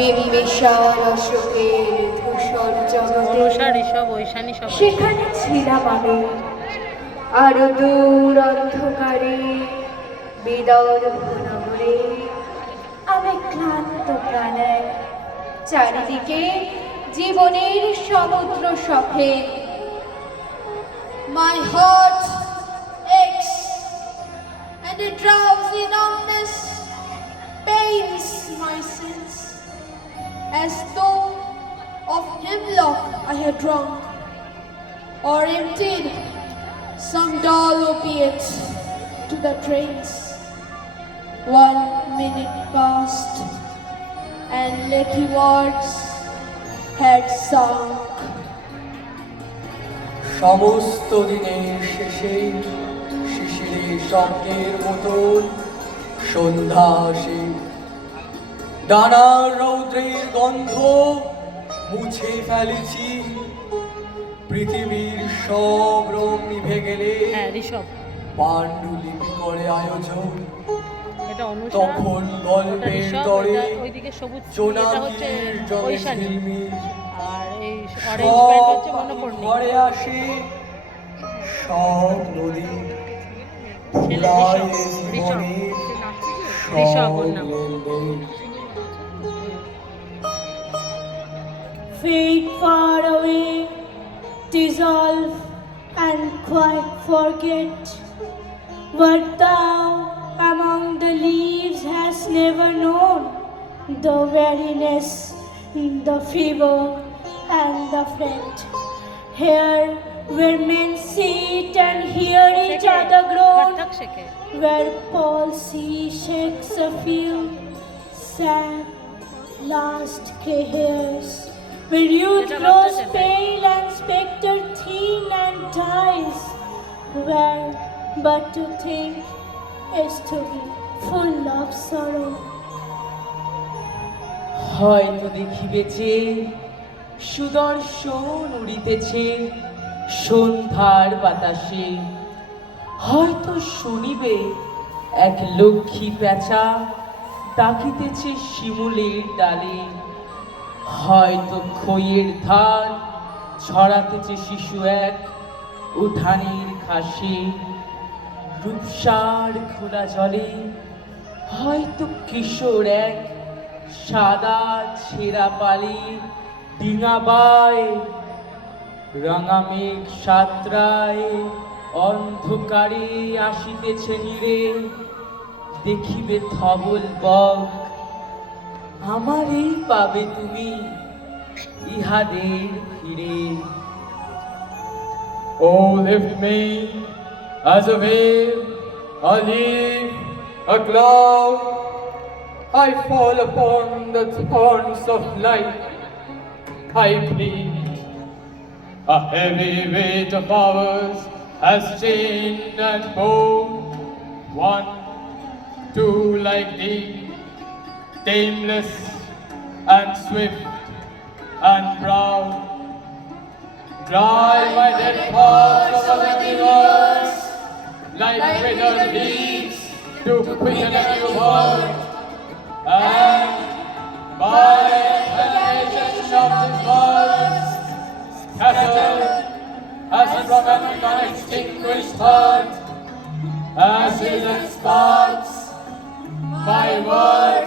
বিম্বিসার অশোকের ধূসর জগতে সেখানে ছিলাম আমি আরো দূর অন্ধকারে বিদর্ভ নগরে আমি ক্লান্ত প্রাণে চারিদিকে জীবনের সমুদ্র সফেদ My heart aches and a drowsy numbness pains my sense as though of hemlock I had drunk or emptied some dull opiate to the dregs. 1 minute passed and little words had sunk. সমস্ত দিনের শেষে শিশিরের স্বপ্নের মতন সন্ধ্যা আসে। ডানার রৌদ্রের গন্ধ মুছে ফেলেছি, পৃথিবীর সব রং নিভে গেলে পাণ্ডুলিপি করে আয়োজন। তখন গল্পের তরে জোনাকির জলে ঝিলমিল ঘরে আসে সব নদী Fade far away, dissolve and quite forget. But thou among the leaves hast never known the weariness, the fever and the fret. Here where men sit and hear each other groan, where palsy shakes a few sad last grey hairs, where youth grows pale and spectre thin and dies, where but to think is to be full of sorrow. হয়তো দেখিবেছে সুদর্শন উড়িতেছে সন্ধ্যার বাতাসে, হয়তো শুনিবে এক লক্ষ্মী পেঁচা ডাকিতেছে শিমুলের ডালে, হয়তো খইয়ের ধান ছড়াতেছে শিশু এক উঠানের ঘাসে, রূপসার খোলা জলে হয়তো কিশোর এক সাদা ছেঁড়া পালি ডিঙাবায়, রাঙা মেঘ সাতরায় অন্ধকারে আসিতেছে নীড়ে, দেখিবে ধবল বক আমারই পাবে তুমি ইহাদের ফিরে। Oh, lift me as a wave, a leaf, a cloud. I fall upon the thorns of life. I plead. A heavy weight of hours has chained and bound 1, 2 like thee, tameless and swift and proud. Dry my dead thoughts over the earth, like withered leaves to quicken a new world. And by exhalation of this world, scattered as from an unextinguished heart, ashes and sparks, my world